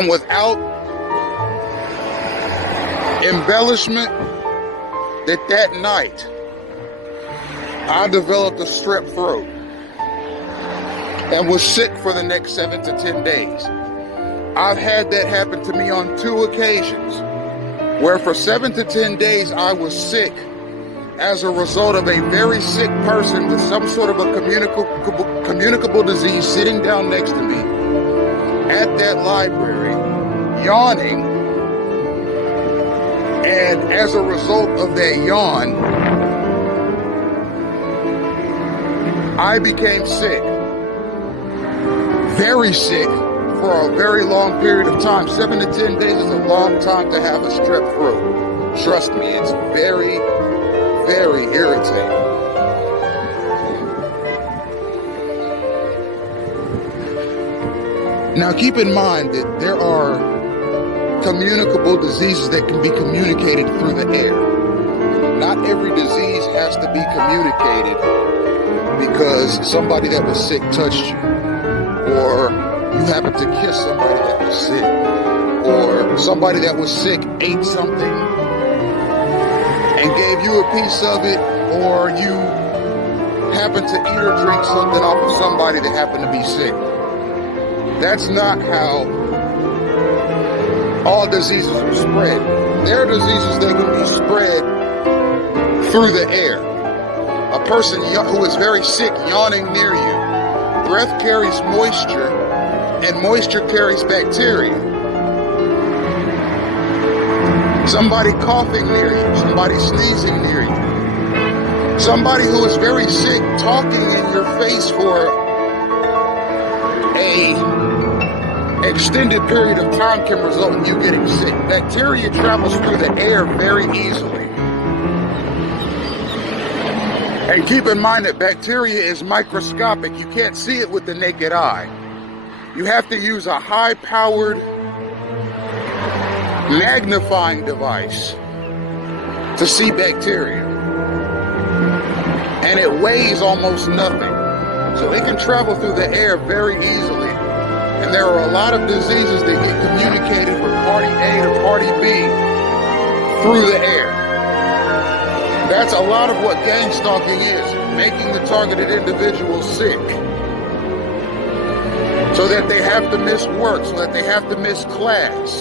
And without embellishment, that night, I developed a strep throat and was sick for the next 7 to 10 days. I've had that happen to me on 2 occasions, where for 7 to 10 days I was sick as a result of a very sick person with some sort of a communicable disease sitting down next to me at that library, yawning. And as a result of that yawn, I became sick, very sick, for a very long period of time. 7 to 10 days is a long time to have a strep throat. Trust me, it's very, very irritating. Now keep in mind that there are communicable diseases that can be communicated through the air. Not every disease has to be communicated because somebody that was sick touched you, or you happened to kiss somebody that was sick, or somebody that was sick ate something and gave you a piece of it, or you happened to eat or drink something off of somebody that happened to be sick. That's not how all diseases are spread. There are diseases that can be spread through the air. A person who is very sick yawning near you, breath carries moisture, and moisture carries bacteria. Somebody coughing near you, somebody sneezing near you, somebody who is very sick talking in your face for a extended period of time can result in you getting sick. Bacteria travels through the air very easily. And keep in mind that bacteria is microscopic. You can't see it with the naked eye. You have to use a high-powered magnifying device to see bacteria. And it weighs almost nothing. So it can travel through the air very easily. And there are a lot of diseases that get communicated from party A to party B through the air. That's a lot of what gang-stalking is, making the targeted individual sick. So that they have to miss work, so that they have to miss class.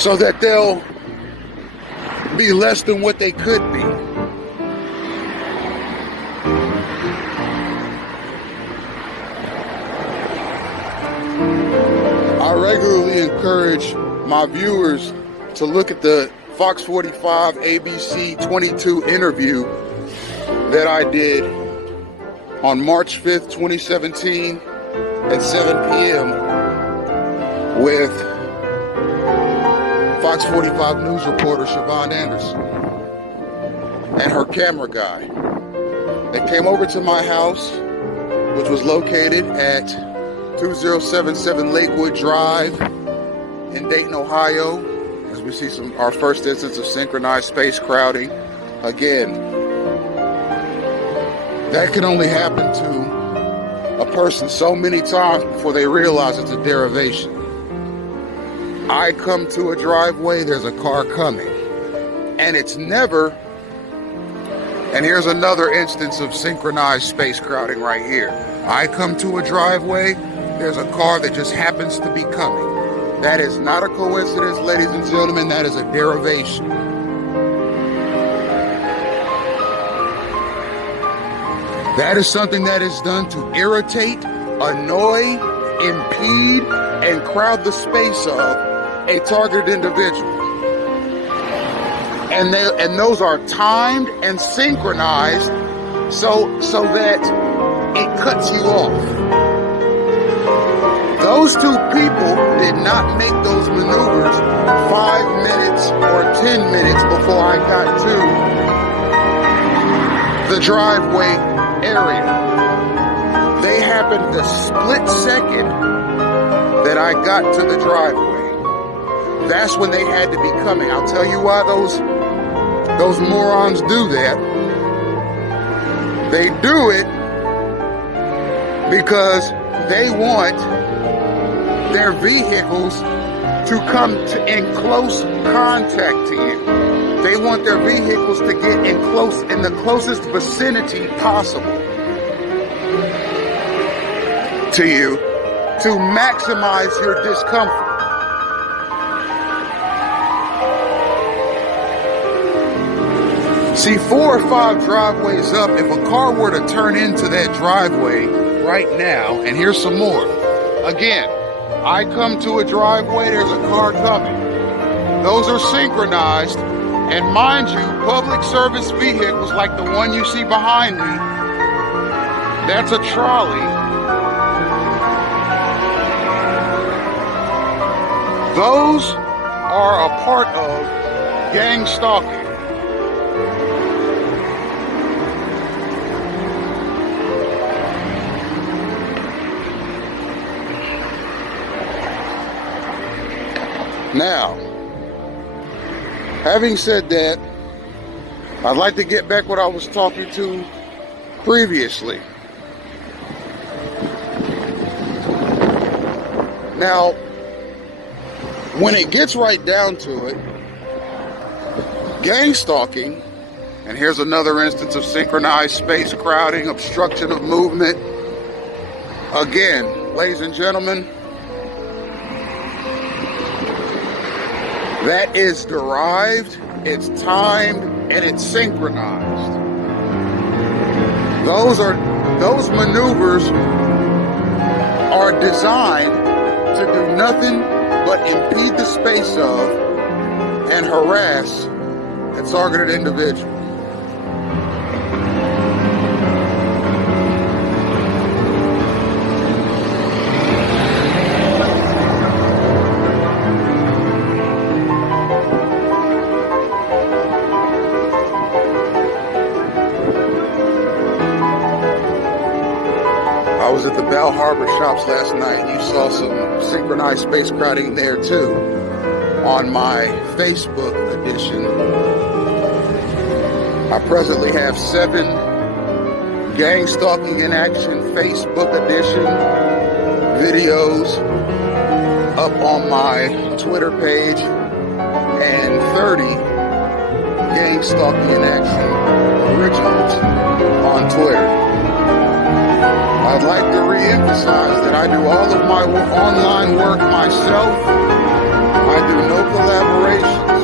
So that they'll be less than what they could be. I regularly encourage my viewers to look at the Fox 45 ABC 22 interview that I did on March 5th, 2017 at 7 p.m. with Fox 45 News reporter Siobhan Anderson and her camera guy. They came over to my house, which was located at 2077 Lakewood Drive in Dayton, Ohio, as we see our first instance of synchronized space crowding. Again, that can only happen to a person so many times before they realize it's a derivation. I come to a driveway, there's a car coming, and it's never, and here's another instance of synchronized space crowding right here. I come to a driveway, there's a car that just happens to be coming. That is not a coincidence, ladies and gentlemen, that is a derivation. That is something that is done to irritate, annoy, impede, and crowd the space of a targeted individual. And those are timed and synchronized so that it cuts you off. Those two people did not make those maneuvers 5 minutes or 10 minutes before I got to the driveway area. They happened the split second that I got to the driveway. That's when they had to be coming. I'll tell you why those morons do that. They do it because they want their vehicles to come in close contact to you. They want their vehicles to get in the closest vicinity possible to you to maximize your discomfort. See, 4 or 5 driveways up, if a car were to turn into that driveway right now, and here's some more. Again, I come to a driveway, there's a car coming. Those are synchronized, and mind you, public service vehicles like the one you see behind me, that's a trolley. Those are a part of gang stalking. Now, having said that, I'd like to get back what I was talking to previously. Now, when it gets right down to it, gang stalking, and here's another instance of synchronized space crowding, obstruction of movement. Again, ladies and gentlemen, that is derived, it's timed, and it's synchronized. Those maneuvers are designed to do nothing but impede the space of and harass a targeted individual. I was at the Bell Harbor shops last night, and you saw some synchronized space crowding there too. On my Facebook edition, I presently have 7 gang stalking in action Facebook edition videos up on my Twitter page, and 30 gang stalking in action originals on Twitter. I'd like to re-emphasize that I do all of my online work myself. I do no collaborations.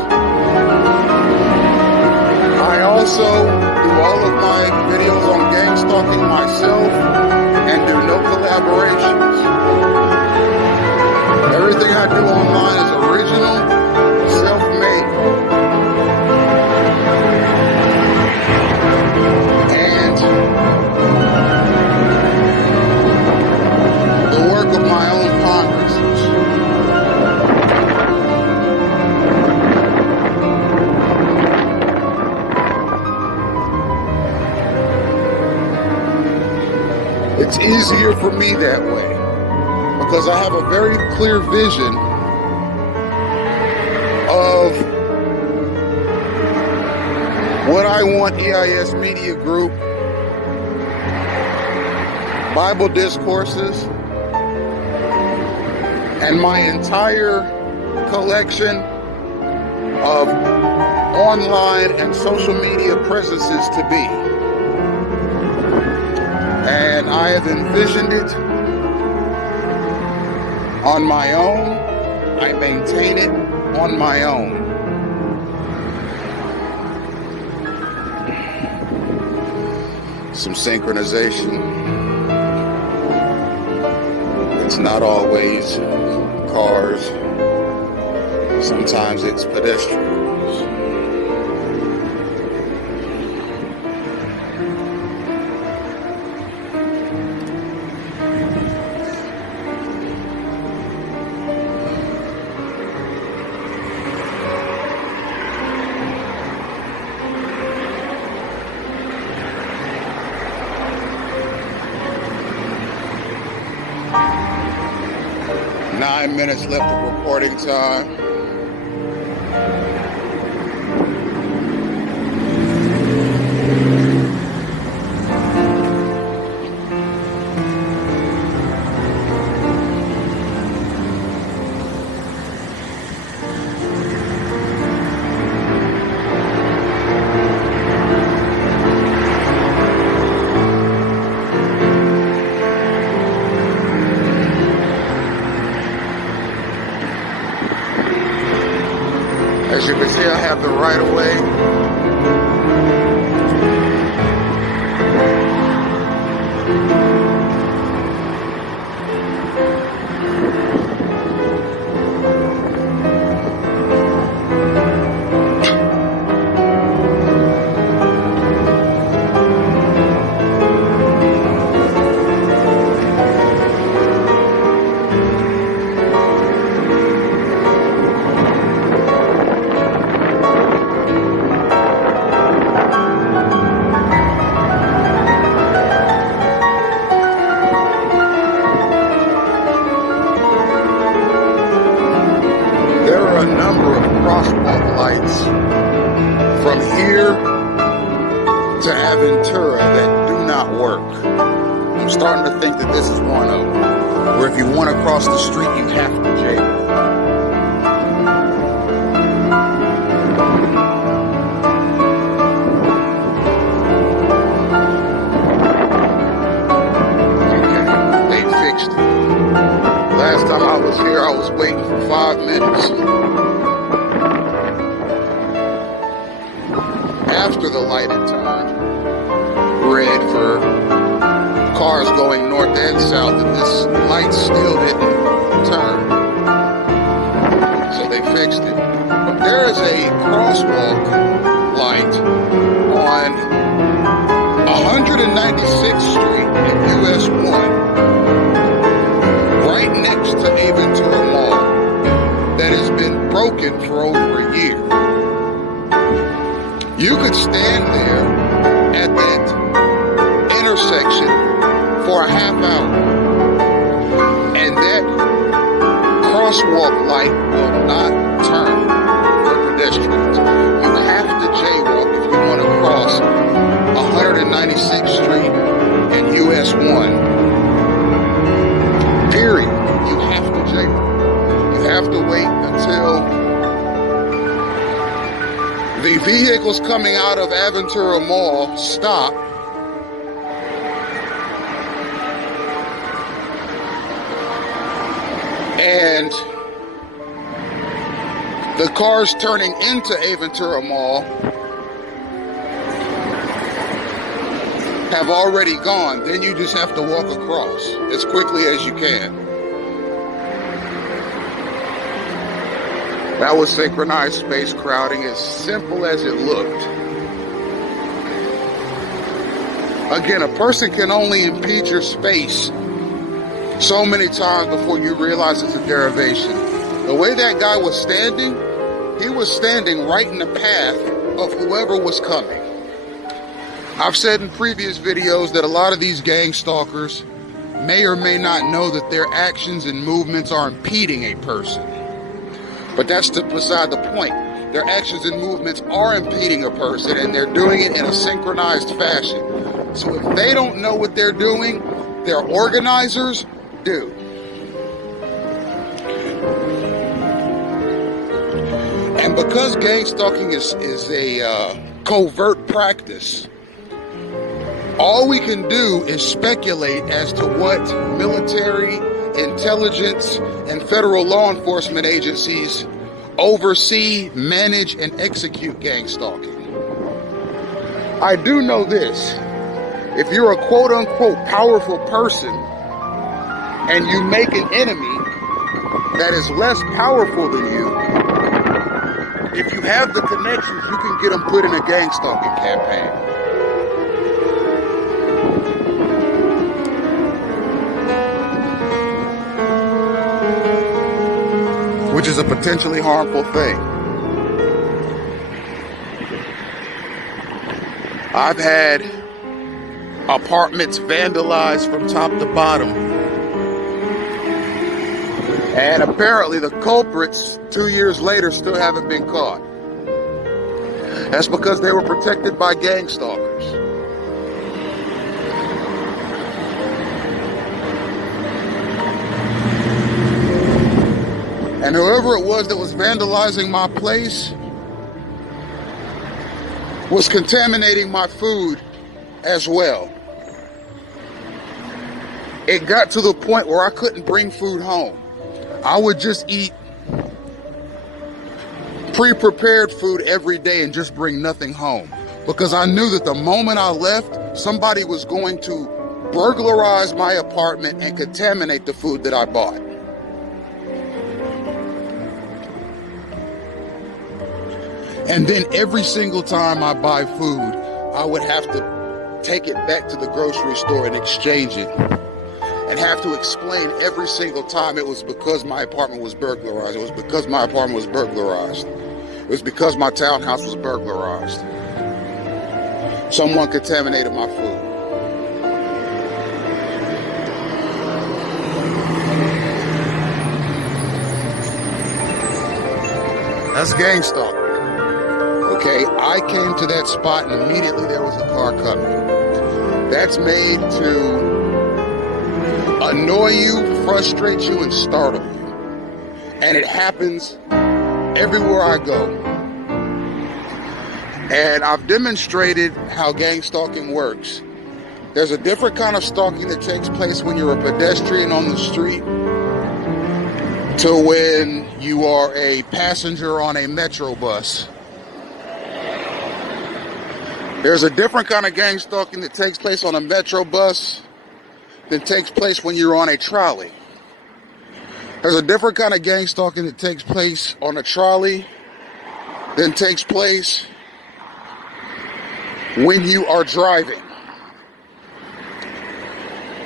I also do all of my videos on gang stalking myself and do no collaborations. Everything I do online is original, self-made. And the work of my own congresses. It's easier for me that way because I have a very clear vision of what I want EIS Media Group, Bible Discourses, and my entire collection of online and social media presences to be. And I have envisioned it on my own. I maintain it on my own. Some synchronization. It's not always cars. Sometimes it's pedestrians. 9 minutes left of recording time. As you can see, I have the right of way. Crosswalk lights from here to Aventura that do not work. I'm starting to think that this is one of them, where if you want to cross the street, you have to jaywalk. Okay, they fixed it. Last time I was here, I was waiting for 5 minutes. After the light had turned red for cars going north and south, and this light still didn't turn. So they fixed it. But there is a crosswalk light on 196th Street in US 1, right next to Aventura Mall, that has been broken for over a year. You could stand there at that intersection for a half hour, and that crosswalk light will not turn for pedestrians. You have to jaywalk if you want to cross 196th Street and US 1. Period. You have to jaywalk. You have to wait until the vehicles coming out of Aventura Mall stop, and the cars turning into Aventura Mall have already gone. Then you just have to walk across as quickly as you can. That was synchronized space crowding, as simple as it looked. Again, a person can only impede your space so many times before you realize it's a derivation. The way that guy was standing, he was standing right in the path of whoever was coming. I've said in previous videos that a lot of these gang stalkers may or may not know that their actions and movements are impeding a person. But that's beside the point. Their actions and movements are impeding a person, and they're doing it in a synchronized fashion. So if they don't know what they're doing, their organizers do. And because gang stalking is a covert practice, all we can do is speculate as to what military, intelligence, and federal law enforcement agencies oversee, manage, and execute gang stalking. I do know this: if you're a quote-unquote powerful person and you make an enemy that is less powerful than you, if you have the connections, you can get them put in a gang stalking campaign. Which is a potentially harmful thing. I've had apartments vandalized from top to bottom. And apparently the culprits 2 years later still haven't been caught. That's because they were protected by gang stalkers. And whoever it was that was vandalizing my place was contaminating my food as well. It got to the point where I couldn't bring food home. I would just eat pre-prepared food every day and just bring nothing home. Because I knew that the moment I left, somebody was going to burglarize my apartment and contaminate the food that I bought. And then every single time I buy food, I would have to take it back to the grocery store and exchange it. And have to explain every single time it was because my apartment was burglarized. It was because my apartment was burglarized. It was because my townhouse was burglarized. Someone contaminated my food. That's gang-stalking. Okay, I came to that spot and immediately there was a car coming. That's made to annoy you, frustrate you, and startle you. And it happens everywhere I go. And I've demonstrated how gang stalking works. There's a different kind of stalking that takes place when you're a pedestrian on the street to when you are a passenger on a metro bus. There's a different kind of gang stalking that takes place on a metro bus that takes place when you're on a trolley. There's a different kind of gang stalking that takes place on a trolley than takes place when you are driving.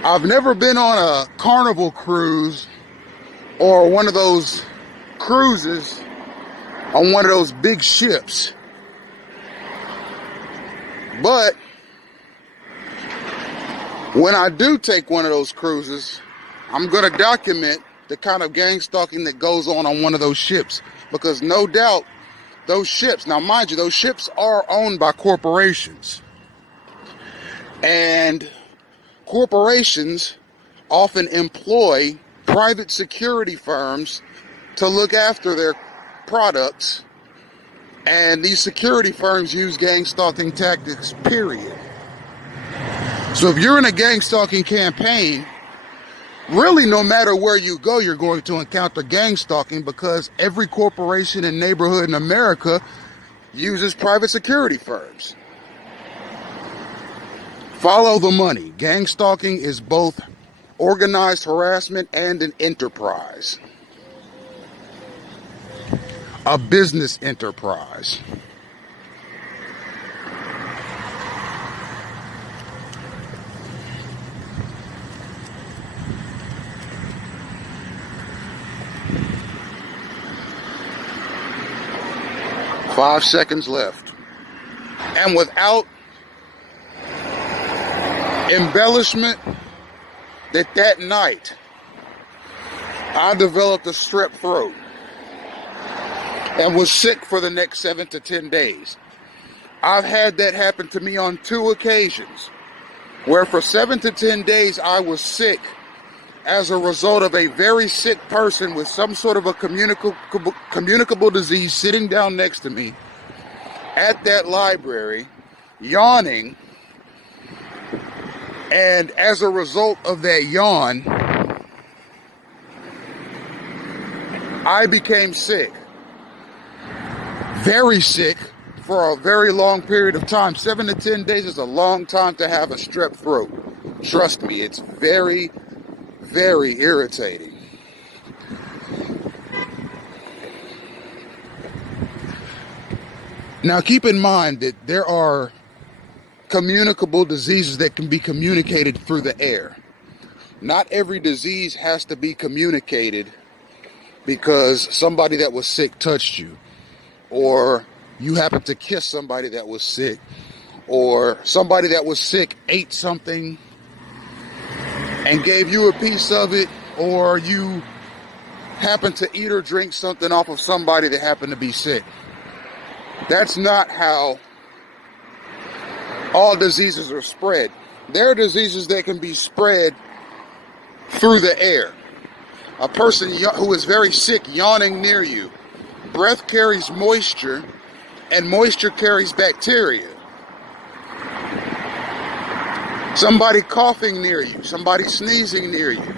I've never been on a carnival cruise or one of those cruises on one of those big ships. But when I do take one of those cruises, I'm going to document the kind of gang stalking that goes on one of those ships. Because no doubt, those ships, now mind you, those ships are owned by corporations. And corporations often employ private security firms to look after their products. And these security firms use gang stalking tactics, period. So if you're in a gang stalking campaign, really no matter where you go, you're going to encounter gang stalking because every corporation and neighborhood in America uses private security firms. Follow the money. Gang stalking is both organized harassment and an enterprise. A business enterprise. Five seconds left. And without embellishment, that night, I developed a strep throat and was sick for the next 7 to 10 days. I've had that happen to me on 2 occasions, where for 7 to 10 days I was sick as a result of a very sick person with some sort of a communicable disease sitting down next to me at that library, yawning, and as a result of that yawn, I became sick. Very sick for a very long period of time. 7 to 10 days is a long time to have a strep throat. Trust me, it's very, very irritating. Now keep in mind that there are communicable diseases that can be communicated through the air. Not every disease has to be communicated because somebody that was sick touched you, or you happened to kiss somebody that was sick, or somebody that was sick ate something and gave you a piece of it, or you happened to eat or drink something off of somebody that happened to be sick. That's not how all diseases are spread. There are diseases that can be spread through the air. A person who is very sick yawning near you. Breath carries moisture, and moisture carries bacteria. Somebody coughing near you, somebody sneezing near you.